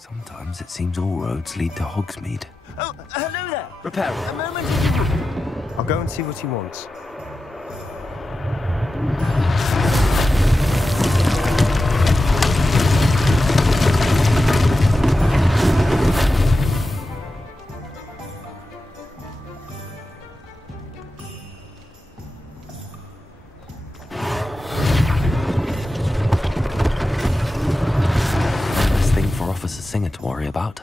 Sometimes it seems all roads lead to Hogsmeade. Oh, hello there. Repair. A moment if you would. I'll go and see what he wants. Officer Singer to worry about.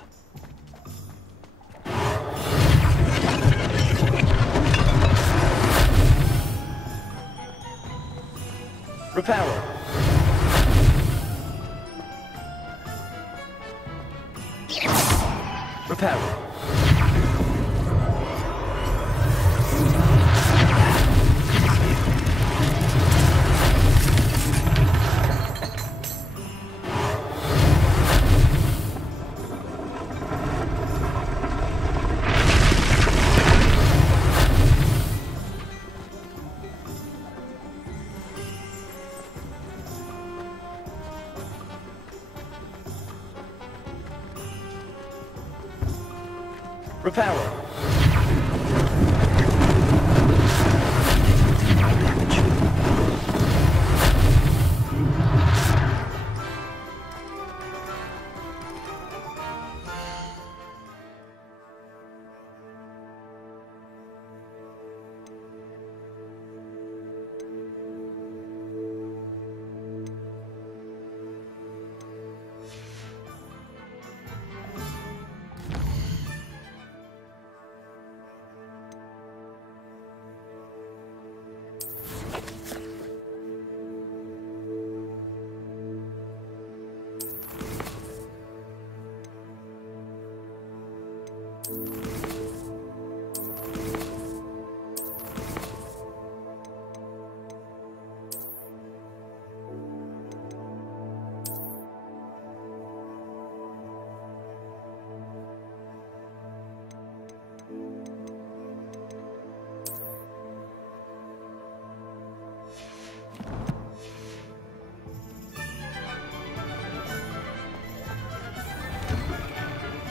Repairer. Repairer. Repairer.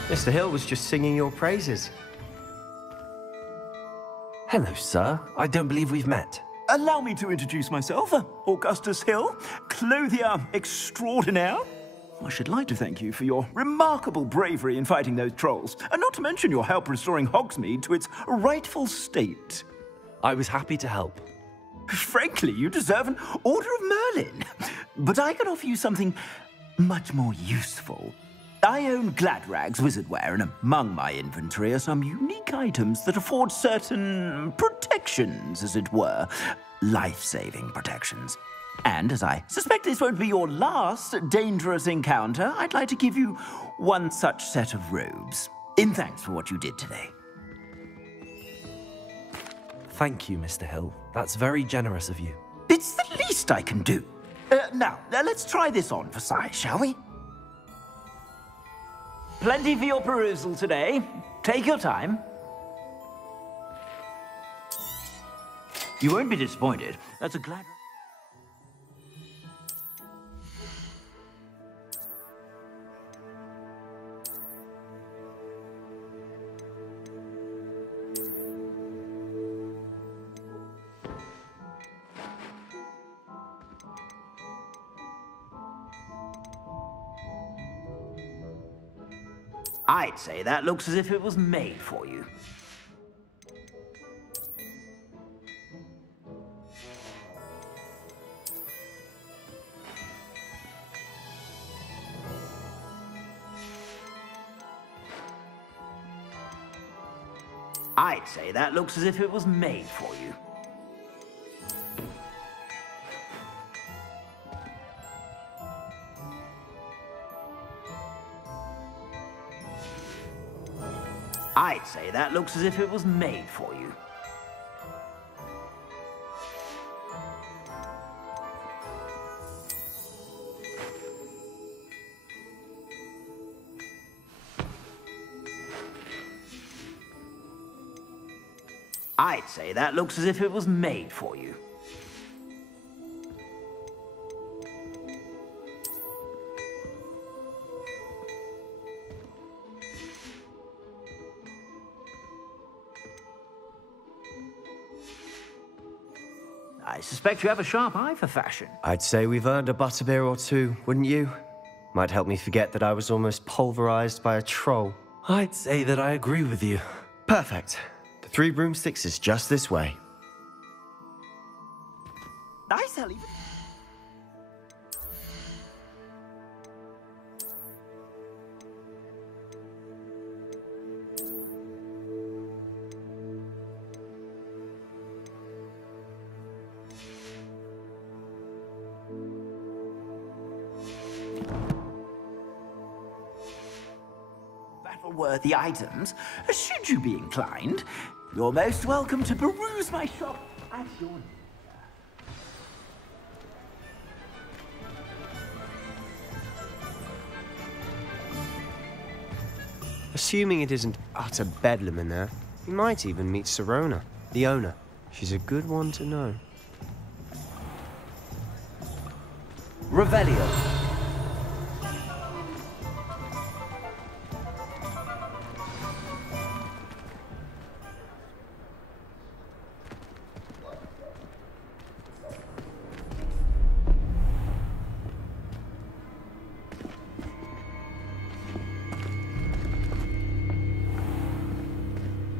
Mr. Hill was just singing your praises. Hello, sir. I don't believe we've met. Allow me to introduce myself, Augustus Hill, clothier extraordinaire. I should like to thank you for your remarkable bravery in fighting those trolls, and not to mention your help restoring Hogsmeade to its rightful state. I was happy to help. Frankly, you deserve an Order of Merlin. But I can offer you something much more useful. I own Gladrag's wizardware, and among my inventory are some unique items that afford certain protections, as it were. Life-saving protections. And as I suspect this won't be your last dangerous encounter, I'd like to give you one such set of robes, in thanks for what you did today. Thank you, Mr. Hill. That's very generous of you. It's the least I can do. Now, let's try this on for size, shall we? Plenty for your perusal today. Take your time. You won't be disappointed. That's a glad... I'd say that looks as if it was made for you. I'd say that looks as if it was made for you. I'd say that looks as if it was made for you. I'd say that looks as if it was made for you. I suspect you have a sharp eye for fashion. I'd say we've earned a butterbeer or two, wouldn't you? Might help me forget that I was almost pulverized by a troll. I'd say that I agree with you. Perfect. The Three Broomsticks is just this way. I sell even... battle-worthy items, should you be inclined. You're most welcome to peruse my shop at your leisure. Assuming it isn't utter bedlam in there, you might even meet Sirona, the owner. She's a good one to know. Revelio.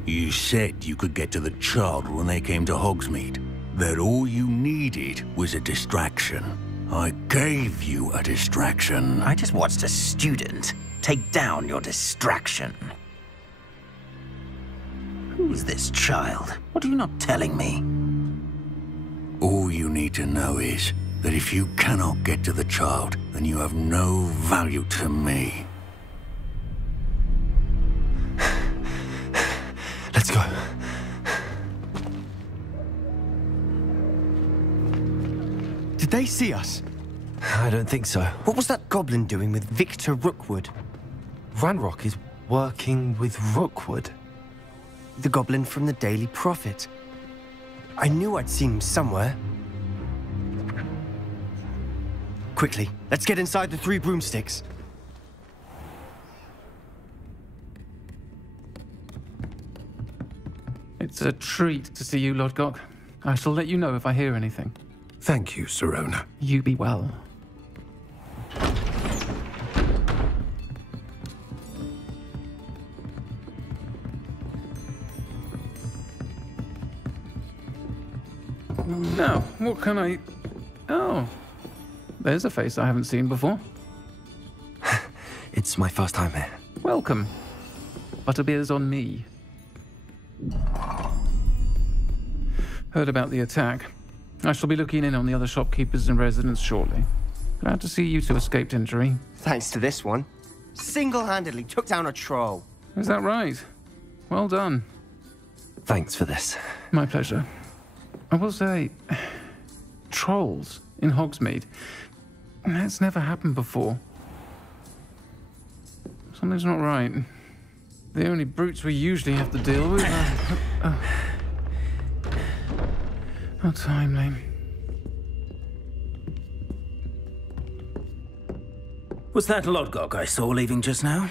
You said you could get to the child when they came to Hogsmeade. That all you needed was a distraction. I gave you a distraction. I just watched a student take down your distraction. Who's this child? What are you not telling me? All you need to know is that if you cannot get to the child, then you have no value to me. Let's go. Did they see us? I don't think so. What was that goblin doing with Victor Rookwood? Ranrock is working with Rookwood. The goblin from the Daily Prophet. I knew I'd seen him somewhere. Quickly, let's get inside the Three Broomsticks. It's a treat to see you, Lodgok. I shall let you know if I hear anything. Thank you, Sirona. You be well. Now, what can I... Oh, there's a face I haven't seen before. It's my first time here. Welcome. Butterbeer's on me. Heard about the attack. I shall be looking in on the other shopkeepers and residents shortly. Glad to see you two escaped injury. Thanks to this one. Single-handedly took down a troll. Is that right? Well done. Thanks for this. My pleasure. I will say, trolls in Hogsmeade. That's never happened before. Something's not right. The only brutes we usually have to deal with are... How timely. Was that Lodgok I saw leaving just now?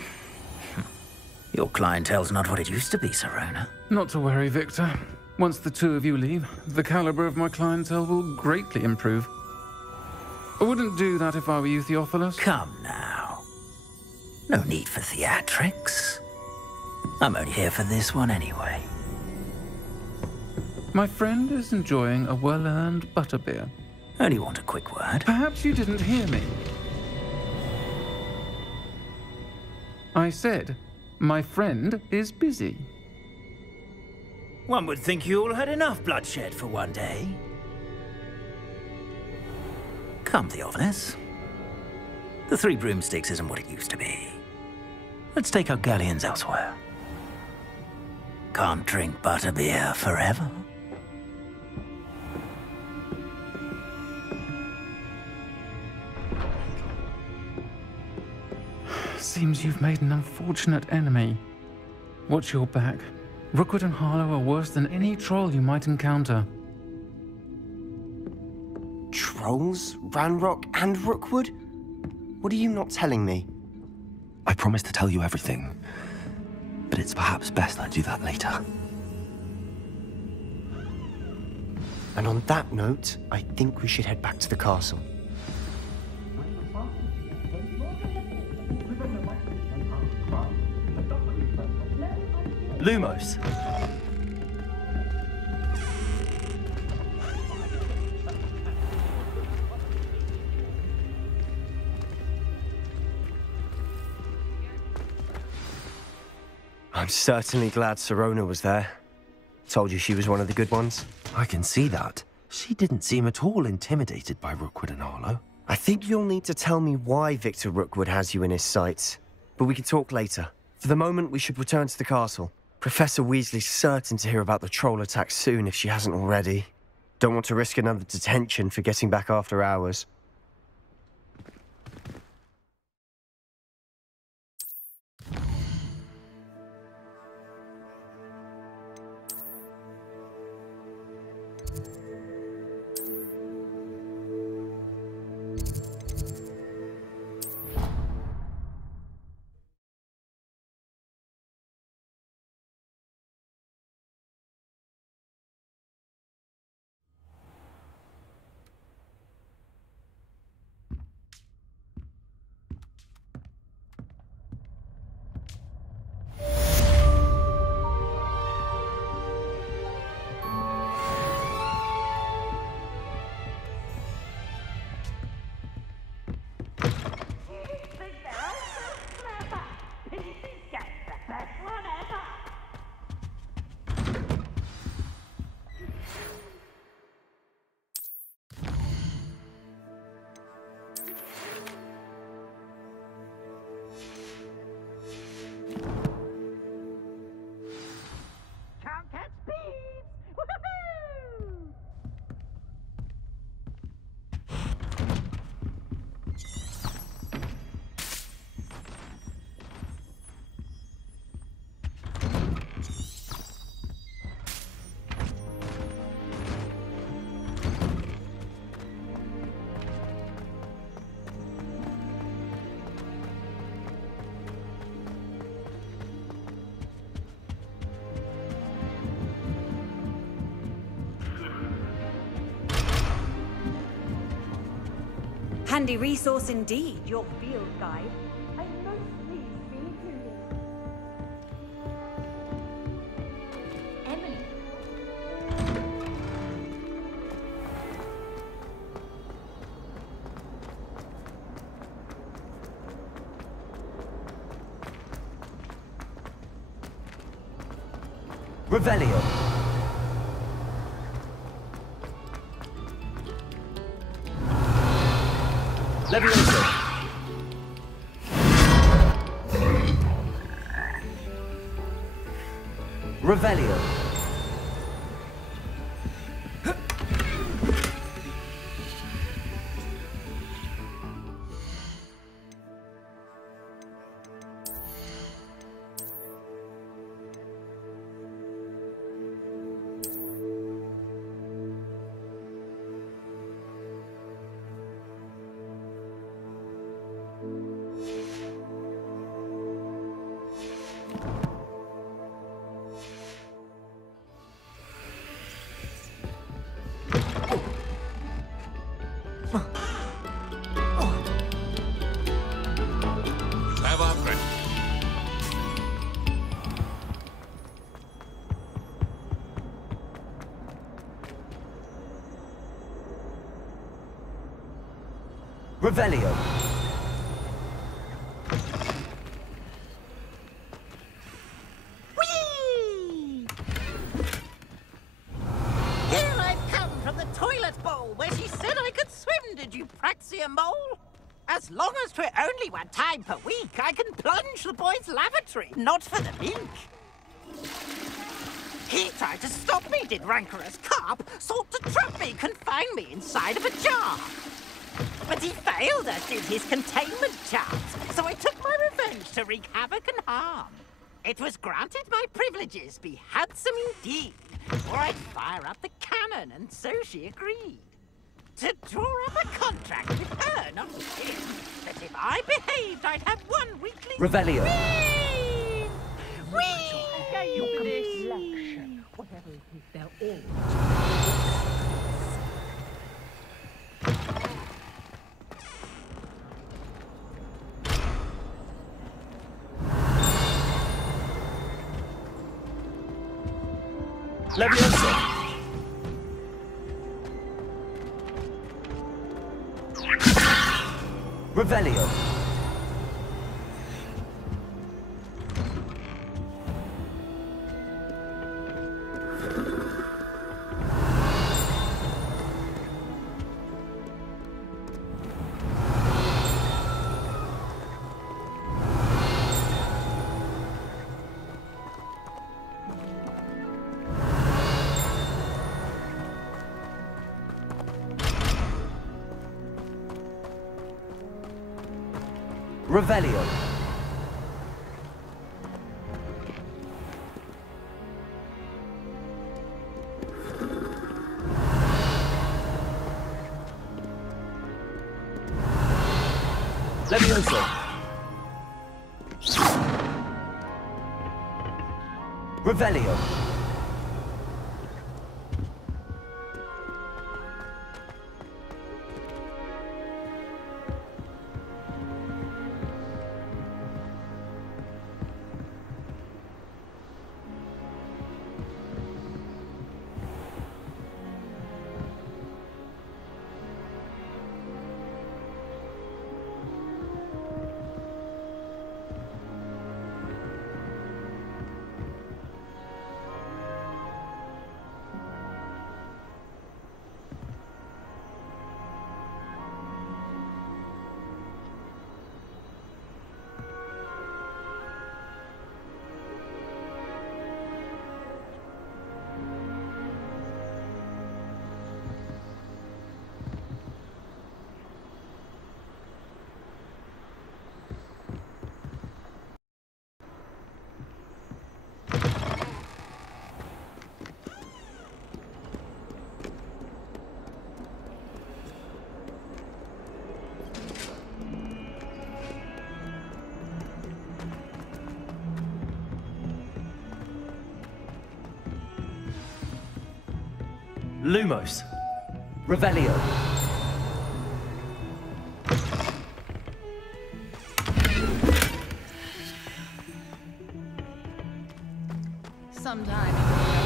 Your clientele's not what it used to be, Sirona. Not to worry, Victor. Once the two of you leave, the caliber of my clientele will greatly improve. I wouldn't do that if I were you, Theophilus. Come now. No need for theatrics. I'm only here for this one anyway. My friend is enjoying a well-earned butterbeer. Only want a quick word. Perhaps you didn't hear me. I said, my friend is busy. One would think you all had enough bloodshed for one day. Come, Theophilus. The Three Broomsticks isn't what it used to be. Let's take our galleons elsewhere. Can't drink butterbeer forever. Seems you've made an unfortunate enemy. Watch your back. Rookwood and Harlow are worse than any troll you might encounter. Trolls, Ranrock, and Rookwood? What are you not telling me? I promise to tell you everything, but it's perhaps best I do that later. And on that note, I think we should head back to the castle. Lumos. I'm certainly glad Sirona was there. Told you she was one of the good ones. I can see that. She didn't seem at all intimidated by Rookwood and Arlo. I think you'll need to tell me why Victor Rookwood has you in his sights. But we can talk later. For the moment, we should return to the castle. Professor Weasley's certain to hear about the troll attack soon if she hasn't already. Don't want to risk another detention for getting back after hours. Handy resource indeed, your field guide. I'm most pleased to be included. Emily. Revelio. Levioso. Revelio. Have our friend. Revelio. Whee! Here I've come from the toilet bowl where she said I could swim, did you Praxia Mole? As long as 'twere only one time per week, I can plunge the boy's lavatory, not for the mink. He tried to stop me, did rancorous carp, sought to trap me, confine me inside of a jar. But he failed us in his containment charms, so I took my revenge to wreak havoc and harm. It was granted my privileges be handsome indeed, or I'd fire up the cannon, and so she agreed. To draw up a contract with her, not with him, that if I behaved, I'd have one weekly... Revelio. Whee! Whee! Your complexion, whatever it is, they're all Leviosa! Revelio! Revelio. Levioso. Revelio. Lumos. Revelio. Sometime in the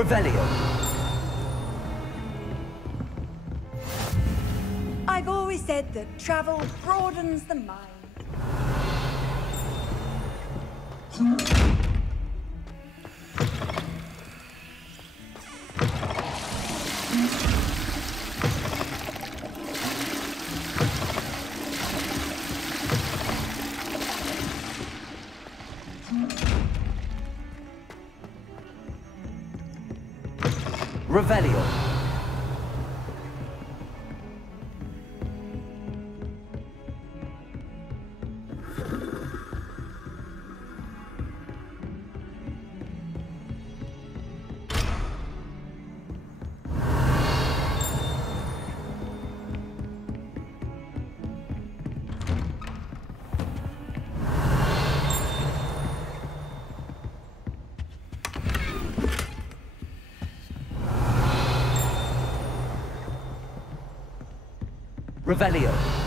Revelio. I've always said that travel broadens the mind. Revelio. Revelio.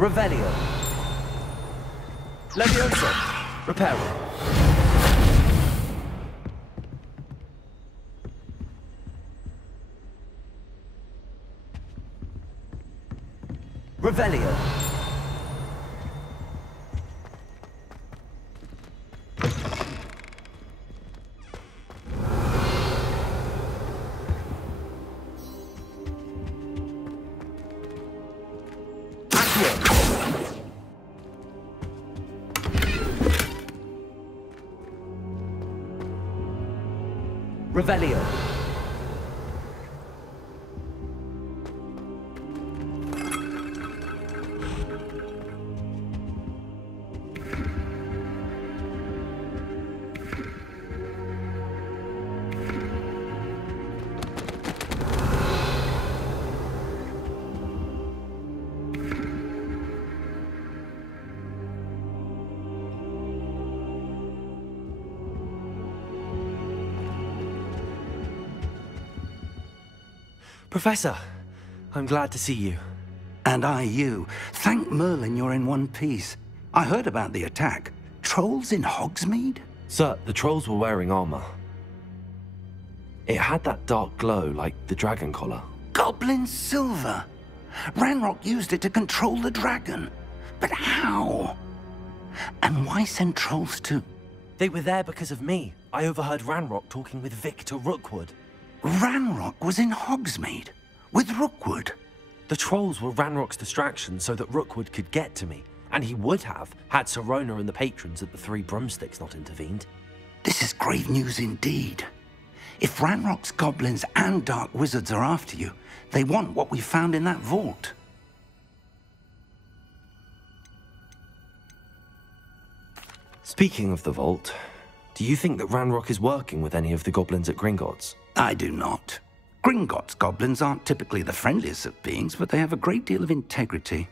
Revelio. Leviosa. Reparo. Revelio. Revelio. Professor, I'm glad to see you. And I you. Thank Merlin you're in one piece. I heard about the attack. Trolls in Hogsmeade? Sir, the trolls were wearing armor. It had that dark glow like the dragon collar. Goblin silver. Ranrock used it to control the dragon. But how? And why send trolls to... They were there because of me. I overheard Ranrock talking with Victor Rookwood. Ranrock was in Hogsmeade with Rookwood. The trolls were Ranrock's distraction so that Rookwood could get to me. And he would have, had Sirona and the patrons at the Three Broomsticks not intervened. This is grave news indeed. If Ranrock's goblins and dark wizards are after you, they want what we found in that vault. Speaking of the vault, do you think that Ranrock is working with any of the goblins at Gringotts? I do not. Gringotts goblins aren't typically the friendliest of beings, but they have a great deal of integrity.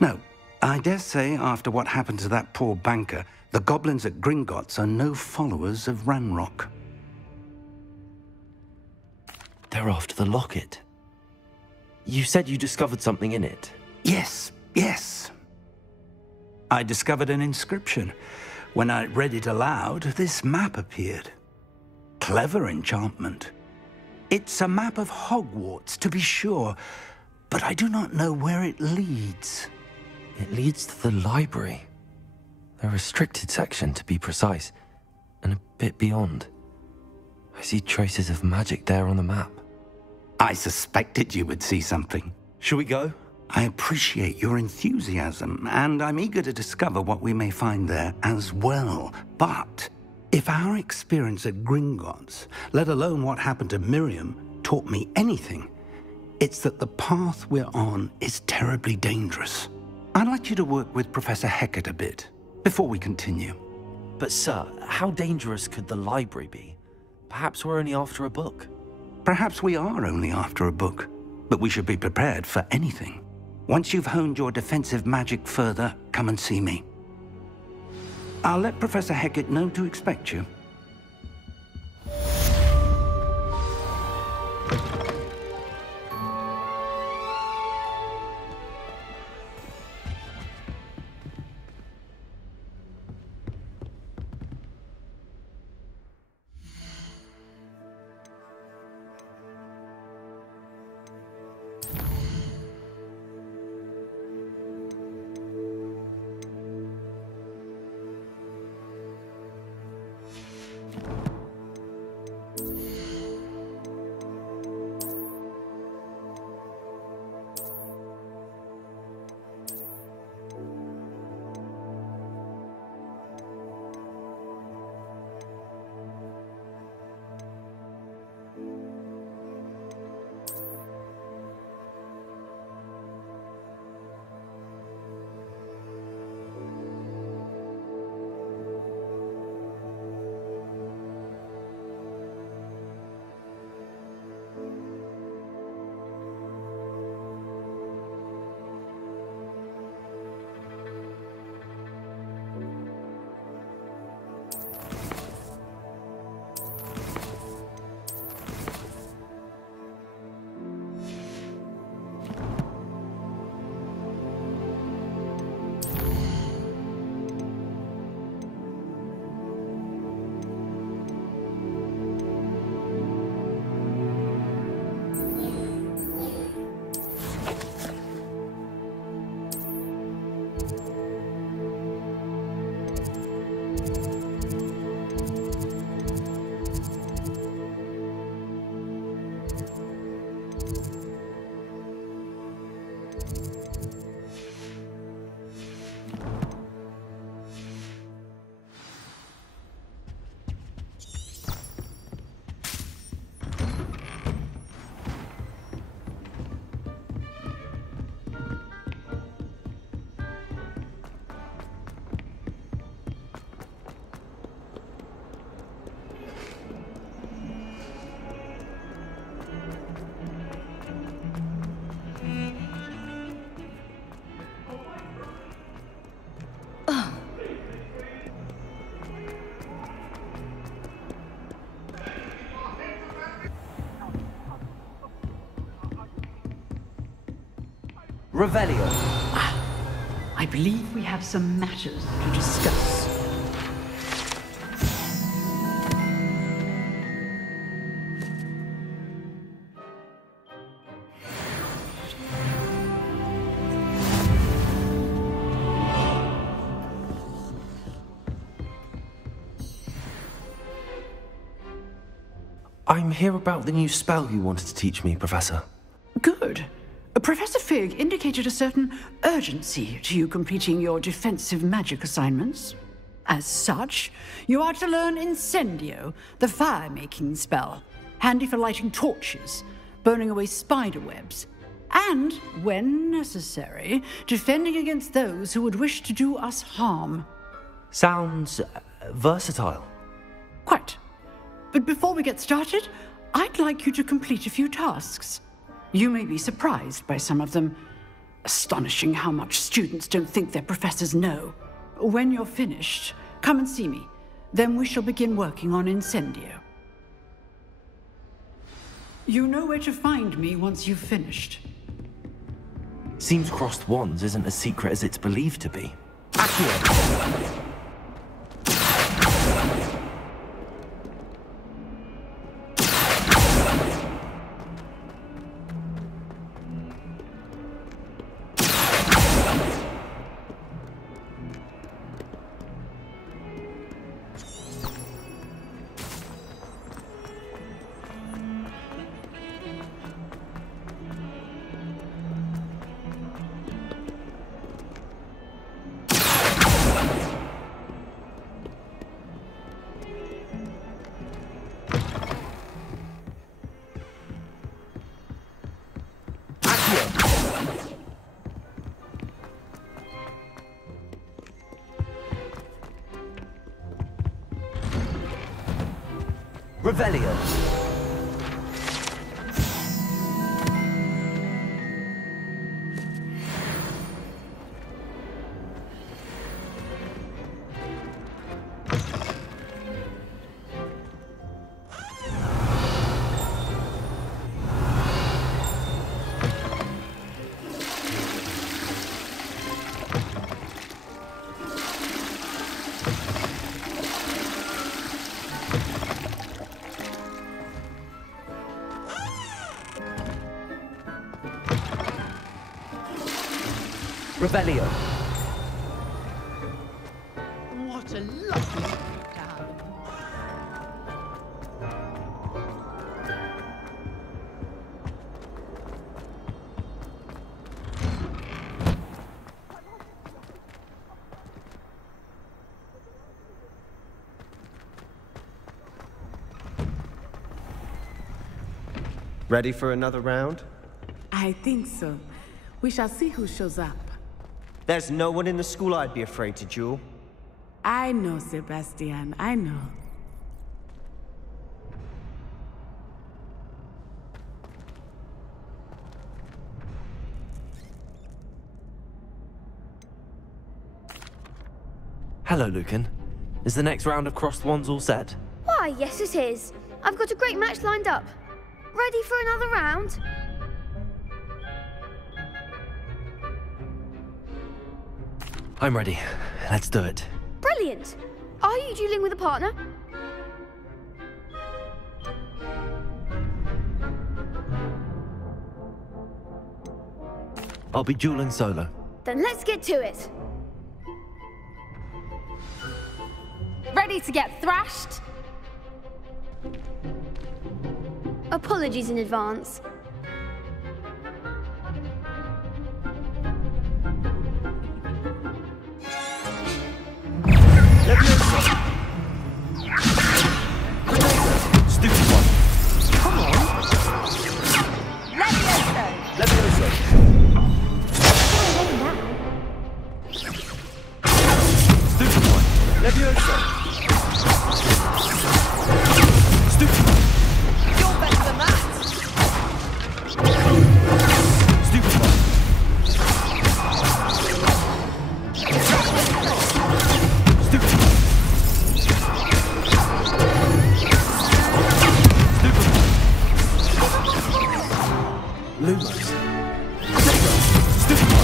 No, I dare say after what happened to that poor banker, the goblins at Gringotts are no followers of Ranrock. They're after the locket. You said you discovered something in it. Yes, yes. I discovered an inscription. When I read it aloud, this map appeared. Clever enchantment. It's a map of Hogwarts, to be sure, but I do not know where it leads. It leads to the library. The restricted section, to be precise, and a bit beyond. I see traces of magic there on the map. I suspected you would see something. Shall we go? I appreciate your enthusiasm, and I'm eager to discover what we may find there as well. But if our experience at Gringotts, let alone what happened to Miriam, taught me anything, it's that the path we're on is terribly dangerous. I'd like you to work with Professor Hecat a bit before we continue. But sir, how dangerous could the library be? Perhaps we're only after a book. Perhaps we are only after a book, but we should be prepared for anything. Once you've honed your defensive magic further, come and see me. I'll let Professor Hecat know to expect you. Revelio. I believe we have some matters to discuss. I'm here about the new spell you wanted to teach me, Professor. Good. Professor Fig indicated a certain urgency to you completing your defensive magic assignments. As such, you are to learn Incendio, the fire-making spell, handy for lighting torches, burning away spider webs, and, when necessary, defending against those who would wish to do us harm. Sounds versatile. Quite. But before we get started, I'd like you to complete a few tasks. You may be surprised by some of them. Astonishing how much students don't think their professors know. When you're finished, come and see me. Then we shall begin working on Incendio. You know where to find me once you've finished. Seems crossed wands isn't as secret as it's believed to be. Accio! Revelio. Revelio. What a lovely breakdown. Ready for another round? I think so. We shall see who shows up. There's no one in the school I'd be afraid to duel. I know, Sebastian, I know. Hello, Lucan. Is the next round of crossed wands all set? Why, yes it is. I've got a great match lined up. Ready for another round? I'm ready. Let's do it. Brilliant. Are you dueling with a partner? I'll be dueling solo. Then let's get to it. Ready to get thrashed? Apologies in advance. Stupid one. Come on. Levioso. Stupid one. Levioso. Stupid one. You're better than that. Stupid one. Stupid one. Lumos. Stupid.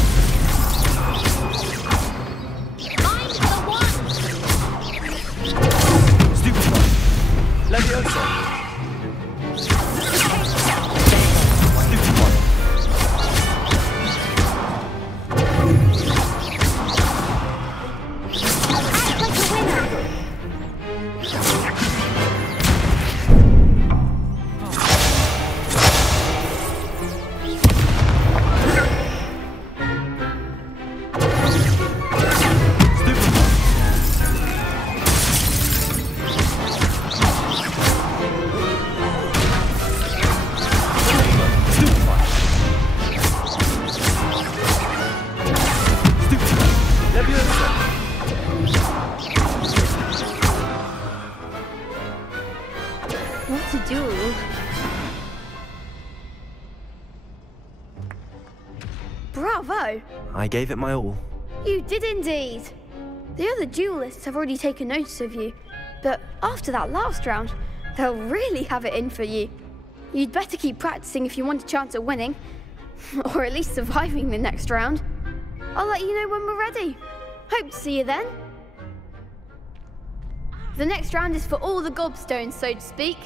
Bravo! I gave it my all. You did indeed. The other duelists have already taken notice of you, but after that last round, they'll really have it in for you. You'd better keep practicing if you want a chance at winning, or at least surviving the next round. I'll let you know when we're ready. Hope to see you then. The next round is for all the gobstones, so to speak.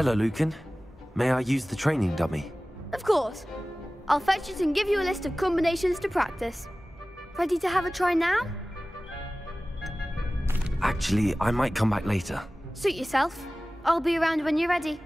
Hello, Lucan. May I use the training dummy? Of course. I'll fetch it and give you a list of combinations to practice. Ready to have a try now? Actually, I might come back later. Suit yourself. I'll be around when you're ready.